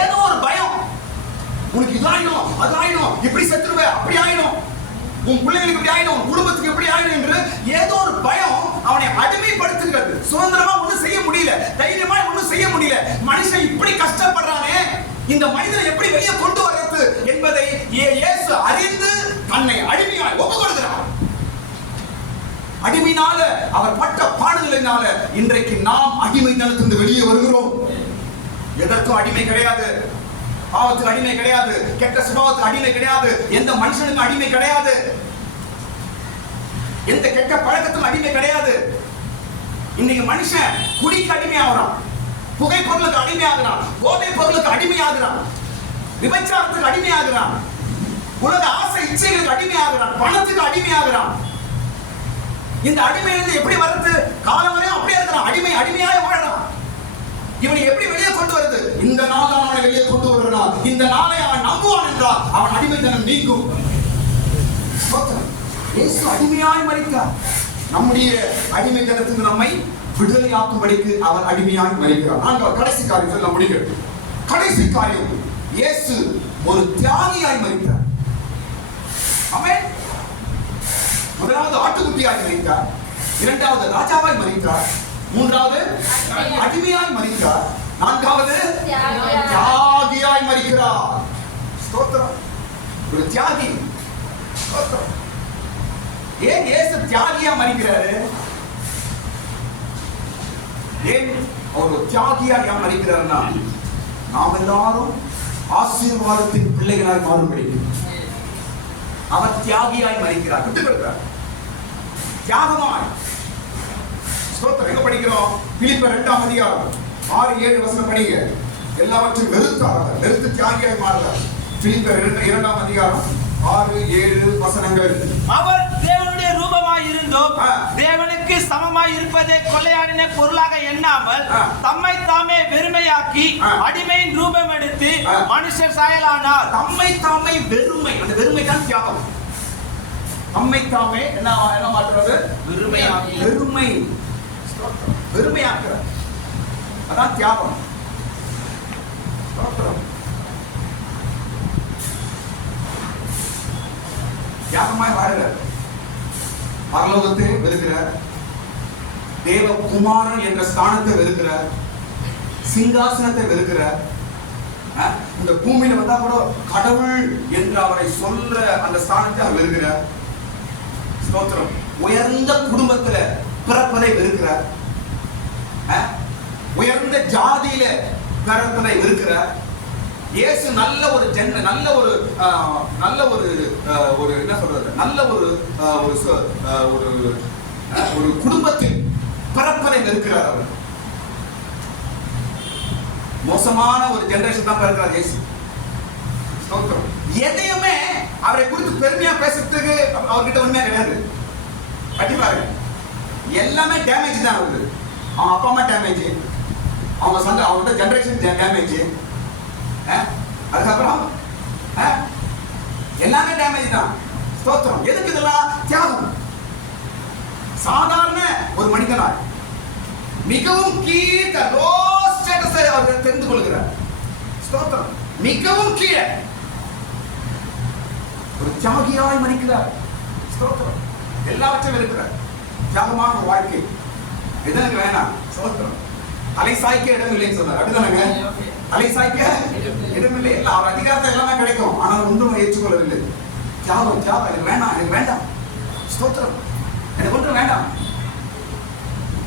ஏதோ ஒரு பயம். உனக்கு இதாயிடும், அது ஆயிடும், இப்படி செத்துருவே, அப்படி ஆயிடும், உன் பிள்ளைகளுக்கு இப்படி ஆயிடும், குடும்பத்துக்கு இப்படி ஆயிடும் என்று ஏதோ ஒரு பயம் அவனை அடிமைப்படுத்துகிறது. சுதந்திரமா ஒண்ணும் செய்ய முடியல, தைரியமா ஒண்ணும் செய்ய முடியல. மனுஷன் இப்படி கஷ்டப்படுறானே, இந்த மனிதனை எப்படி வெளியே கொண்டு வர்றது என்பதை இயேசு அறிந்து தன்னை அடிமையாய் ஒப்பு கொடுக்கிறார். அடிமையினால அவர் பட்ட பாடுகளினால இன்றைக்கு நாம் அடிமைத்தனத்திலிருந்து வெளியே வருகிறோம். எதற்கும் அடிமை கிடையாது. பாவத்துக்கு அடிமை கிடையாது, கெட்ட சுபாவத்துக்கு அடிமை கிடையாது, எந்த மனுஷனுக்கும் அடிமை கிடையாது, எந்த கெட்ட பழக்கத்துக்கும் அடிமை கிடையாது. இன்னைக்கு மனுஷன் குடிக்கு அடிமையாகிறான், புகை பொருளுக்கு அடிமையாகிறான், போதை பொருளுக்கு அடிமையாகிறான், விபச்சாரத்துக்கு அடிமையாகிறான், உலக ஆசை இச்சைகளுக்கு அடிமையாகிறான், பணத்துக்கு அடிமையாகிறான். இந்த அடிமையிலிருந்து எப்படி வர்றது? காலம் வரையும் அப்படியே இருக்கிறான், அடிமையாய் வாழறான். இவனை எப்படி வெளியே கொண்டு வருது? இந்த நாள் அவனை வெளியே கொண்டு வருகிறான். இந்த நாளை அவன் நம்புவான் என்றால் அவன் அடிமைத்தனம் நீங்கும். இயேசு அடிமையாய் மரித்தார். நம்முடைய அடிமைத்தனத்துக்கு நம்மை விடுதலையாக்கும்படிக்கு அவர் அடிமையாய் மரிக்கிறார். நாங்கள் கடைசி காரியம் சொல்ல முடியும். கடைசி காரியம், இயேசு ஒரு தியாகியாய் மரித்தார். ஆமென். முதலாவது ஆட்டுக்குட்டியாய் மரித்தார், இரண்டாவது ராஜாவாய் மரித்தார், மூன்றாவது அடிமையாய் மரித்தார், நான்காவது தியாகியாய் மரிக்கிறார். ஸ்தோத்திரம். ஒரு தியாகி. ஸ்தோத்திரம். ஏன் இயேசு தியாகியா மரிக்கிறாரு? ஏன் அவர் தியாகியா மரிக்கிறார்னா, நாம் எல்லாரும் ஆசீர்வாதத்தின் பிள்ளைகளாய் மாறும்படி அவர் தியாகியாய் மரிக்கிறார். விட்டு கொடுக்கிறார். தியாகமாய். ஸ்தோத்திரம். எங்க படிக்கிறோம்? பிலிப்பியர் 2ஆம் அதிகாரம் 6-7 வசனம் படிங்க. எல்லாவற்றையும் வெறுத்தார், வெறுத்து தியாகியாய் மாறுகிறார். பிலிப்பியர் 2ஆம் அதிகாரம் 6, 7 வசனங்கள். அவர் தேவனுடைய ரூபமாய் இருந்தும் தேவனுக்கு சமமாய் இருப்பதை கொள்ளையாடின பொருளாக எண்ணாமல் தம்மை தாமே வெறுமையாக்கி அடிமையின் ரூபம் எடுத்து மனுஷர் சாயலானார். தம்மை தாமே வெறுமை, அந்த வெறுமை தான் தியாகம். தம்மை தாமே என்ன மாற்றுறது? வெறுமையாக்குற, அதான் தியாகம். தியாகமாய் வாழுகிறார். பரலோகத்தை வெறுக்கிறார், தேவகுமாரன் என்ற ஸ்தானத்தை வெறுக்கிறார், சிங்காசனத்தை வெறுக்கிறார். இந்த பூமியில வந்தா கூட கடவுள் என்று அவரை சொல்ற அந்த ஸ்தானத்தை அவர் வெறுக்கிறார். ஸ்தோத்திரம். உயர்ந்த குடும்பத்துல பிறப்பதை வெறுக்கிறார், உயர்ந்த ஜாதியில பிறப்பதை வெறுக்கிறார். இயேசு நல்ல ஒரு என்ன சொல்றது, நல்ல ஒரு குடும்பத்தில் பிறப்பதை வெறுக்கிறார். அவர் மோசமான ஒரு ஜெனரேஷன் தான் பிறக்கிறார் இயேசு. எதையுமே அவரை குறித்து பெருமையா பேசுறதுக்கு அவர்கிட்ட உண்மையா கிடையாது. கண்டிப்பாங்க எல்லாமே டேமேஜ் தான் வருது. அவங்க அப்பா அம்மா டேமேஜ், அவங்க ஜெனரேஷன் டேமேஜ், அதுக்கப்புறம் எல்லாமே டேமேஜ் தான். ஸ்தோத்திரம். எதுக்கு இதெல்லாம்? தியாகம். சாதாரண ஒரு மனிதனாய் மிகவும் கீழ லோ ஸ்டேட்டஸை அவர் தெரிந்து கொள்கிறார். ஸ்தோத்திரம். மிகவும் கீழே ஒரு தியாகியாய் மறிக்கிறார். ஸ்தோத்திரம். எல்லாவற்றையும் இருக்கிறார். தியாகமான வாழ்க்கை எது எனக்கு வேணாம். ஸ்தோத்திரம். தலை சாய்க்க இடம் இல்லைன்னு சொன்னார். அப்படிதானங்க? தலை சாய்க்க இடமில்லை. எல்லாம் அவர் அதிகாரத்தை எல்லாமே கிடைக்கும், ஆனால் ஒன்றும் ஏற்றுக்கொள்ளவில்லை. தியாகம் எனக்கு வேண்டாம், எனக்கு வேண்டாம். ஸ்தோத்திரம். எனக்கு ஒன்றும் வேண்டாம்.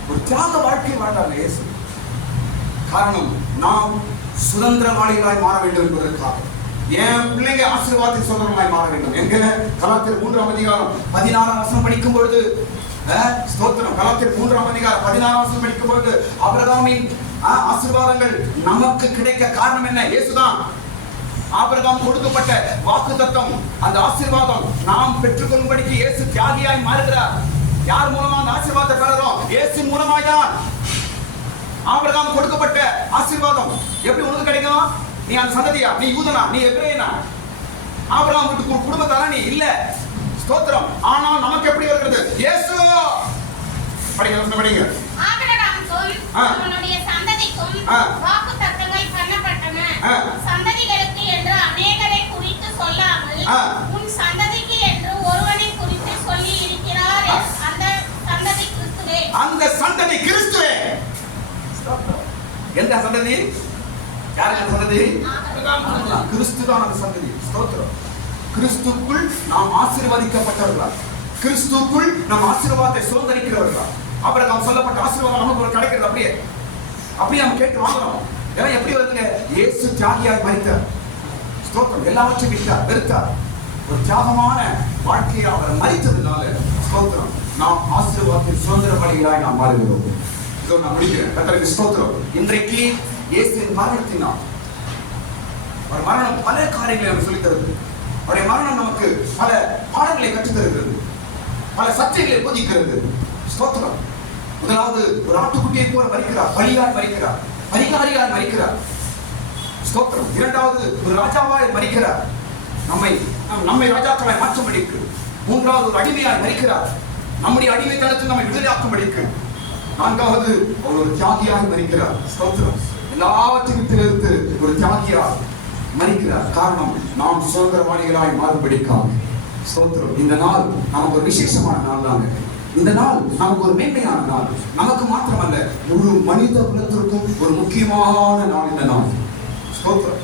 ஒரு தியாக வாழ்க்கை வாழ்ந்தார் இயேசு. காரணம், நாம் சுதந்திரவாளிகளாய் மாற வேண்டும் என்பதற்காக. என் பிள்ளைங்க ஆசீர்வாதத்தின் சுதந்திரமாய் மாற வேண்டும். எங்க கலாத்தியர் 3ஆம் அதிகாரம் 16ஆம் வசனம் படிக்கும் பொழுது, ஸ்தோத்திரம், கலாத்தியர் 3ஆம் அதிகாரம் 16ஆம் வசனம் படிக்கும் பொழுது ஆபிரகாமின் ஆசீர்வாதங்கள் நமக்கு கிடைக்க காரணம் என்ன? இயேசுதான். ஆபிரகாம் கொடுக்கப்பட்ட வாக்குத்தத்தம், அந்த ஆசீர்வாதம் நாம் பெற்றுக்கொள்ளும்படிக்கு இயேசு தியாகியாய் மாறுகிறார். யார் மூலமா அந்த ஆசீர்வாதத்தை பெறுறோம்? இயேசு மூலமாய் தான். ஆபிரகாம் கொடுக்கப்பட்ட ஆசீர்வாதம் எப்படி உனக்கு கிடைக்கும்? நீ அந்த சந்ததியா? நீ யூதனா? நீ எபிரேயனா? ஆபிரகாம் குடும்பத்தாரா நீ? இல்ல. ஸ்தோத்திரம். ஆனால் நமக்கு எப்படி வருகிறது? இயேசு. படிங்க. ஆபிரகாமுக்கும் அவனுடைய சந்ததிக்கும் வாக்குத்தத்தங்கள் பண்ணப்பட்டன. சந்ததிகளுக்கு என்று அநேகரை குறித்து சொல்லாமல் உன் சந்ததிக்கு என்று ஒருவனை குறித்து சொல்லி இருக்கிறார். அந்த சந்ததி கிறிஸ்துவே. அந்த சந்ததி கிறிஸ்துவே. எந்த சந்ததி? யாருக்கு சந்ததி? கிறிஸ்து தான் அந்த சந்ததி. ஸ்தோத்திரம். கிறிஸ்துக்குள் நாம் ஆசீர்வதிக்கப்பட்டவர்களா? கிறிஸ்துக்குள் நாம் ஆசீர்வாதத்தை சுதந்திரிக்கிறவர்களா? ஆபிரகாம் சொல்லப்பட்ட ஆசீர்வாதம் நமக்கு கிடைக்கிறது. அப்படியே நம்ம கேட்டு வாங்குறோம். ஏன்னா எப்படி வருதுங்க? இயேசு தியாகியாய் மரித்தார். ஸ்தோத்திரம். எல்லாவற்றையும் விட்டார், வெறுத்தார். ஒரு தியாகமான வாழ்க்கையை அவர் மரித்ததுனால ஸ்தோத்திரம் நாம் ஆசீர்வாதத்தின் சுதந்திரவாளிகளாய் நாம் மாறுகிறோம். இதோ நான் முடிக்கிறேன். கர்த்தருக்கு ஸ்தோத்திரம். இன்றைக்கு இயேசுவின் மரணத்தினால், அவர் மரணம் பல காரியங்களை நமக்கு சொல்லித் தருகிறது. அவருடைய மரணம் நமக்கு பல பாடங்களை கற்றுத் தருகிறது, பல சத்தியங்களை போதிக்கிறது. ஸ்தோத்திரம். முதலாவது, ஒரு ஆட்டுக்குட்டியை போல மரிக்கிறார், பலியாய் மரிக்கிறார், பரிகாரியாய் மரிக்கிறார். ஸ்தோத்திரம். இரண்டாவது, ஒரு ராஜாவாய் மரிக்கிறார், நம்மை ராஜாக்களாய் மாற்றும்படிக்கு. மூன்றாவது, ஒரு அடிமையாய் மரிக்கிறார், நம்முடைய அடிமைத்தனத்தில் நம்மை விடுதலையாக்கும்படிக்கு. நான்காவது, ஒரு தியாகியாய் மரிக்கிறார். ஸ்தோத்திரம். எல்லாவற்றையும் தெரிவித்து ஒரு தியாகியாய் மரிக்கிறார். காரணம், நாம் சுதந்திரவாளிகளாய் மாறுபடிக்காக. ஸ்தோத்திரம். இந்த நாள் நமக்கு ஒரு விசேஷமான நாள் தாங்க. இந்த நாள் நமக்கு ஒரு மேன்மையான நாள். நமக்கு மாத்திரமல்ல, முழு மனித குலத்திற்கும் ஒரு முக்கியமான நாள் இந்த நாள். ஸ்தோத்திரம்.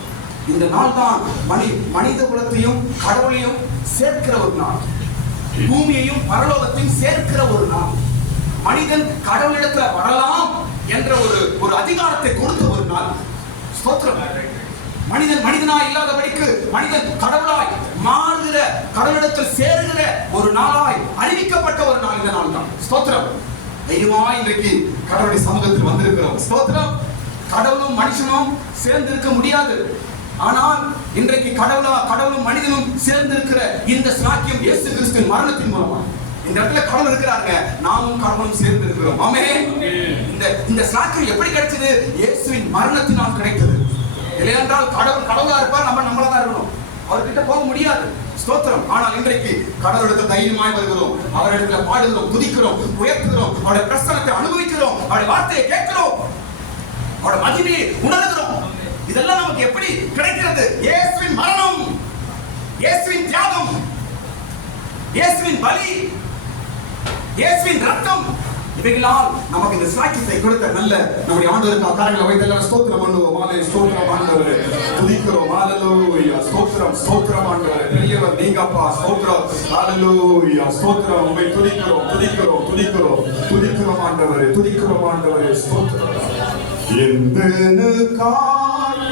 இந்த நாள் தான் மனித குலத்தையும் கடவுளையும் சேர்க்கிற ஒரு நாள், பூமியையும் பரலோகத்தையும் சேர்க்கிற ஒரு நாள். மனிதன் கடவுளிடத்துல வரலாம் என்ற ஒரு அதிகாரத்தை கொடுத்த ஒரு நாள். ஸ்தோத்திரம். மனிதன் மனிதனாய் இல்லாதபடிக்கு மனிதன் கடவுளாய் மாறுகிற, கடவுளிடத்தில் சேருகிற ஒரு நாளாய் அறிவிக்கப்பட்ட ஒரு நாள் இந்த நாள் தான். ஸ்தோத்திரம். தெய்வமாய் இன்றைக்கு கடவுளுடைய சமூகத்தில் வந்திருக்கிறோம். ஸ்தோத்திரம். கடவுளும் மனுஷனும் சேர்ந்து இருக்க முடியாது. ஆனால் இன்றைக்கு கடவுளும் மனிதனும் சேர்ந்து இருக்கிற இந்த சாக்கியம் இயேசு கிறிஸ்துவின் மரணத்தின் மூலமா இந்த இடத்துல கடவுள் இருக்கிறாங்க, நாமும் கடவுளும் சேர்ந்து இருக்கிறோம். ஆமென். இந்த சாக்கியம் எப்படி கிடைச்சது? இயேசுவின் மரணத்தினால் கிடைத்தது. இல்லையென்றால் கடவுளா இருப்பார், நம்மளா தான் இருக்கணும், அவர்கிட்ட போக முடியாது. ஸ்தோத்திரம். ஆனால் இன்றைக்கு கடவுளுக்கு தைரியமாய் வருகிறோம், அவரிடத்துல பாடுகிறோம், துதிக்கிறோம், உயர்த்துகிறோம், அவருடைய பிரசன்னத்தை அனுபவிக்கிறோம், அவருடைய வார்த்தையை கேட்கிறோம், அவருடைய மகிமையை உணர்கிறோம். இதெல்லாம் நமக்கு எப்படி கிடைக்கிறது? இயேசுவின் மரணம், இயேசுவின் தியாகம், இயேசுவின் பலி, இயேசுவின் ரத்தம், இவைகளால் நமக்கு இந்த சாட்சியத்தை கொடுத்த நல்ல நம்முடைய ஆண்டவருக்கு காரணங்களை வைத்தெல்லாம் ஸ்தோத்திரம் பண்ணுவோம். மாலை ஸ்தோத்திரம் ஆண்டவரே, துதிக்கிறோம். ஹalleluya. ஸ்தோத்திரம் ஆண்டவரே, பெரியவர் நீங்கப்பா. ஸ்தோத்திரம். ஹalleluya. ஸ்தோத்திரம். உம்மை துதிக்கிறோம் ஆண்டவரே, ஸ்தோத்திரம். எந்தனுக்காய்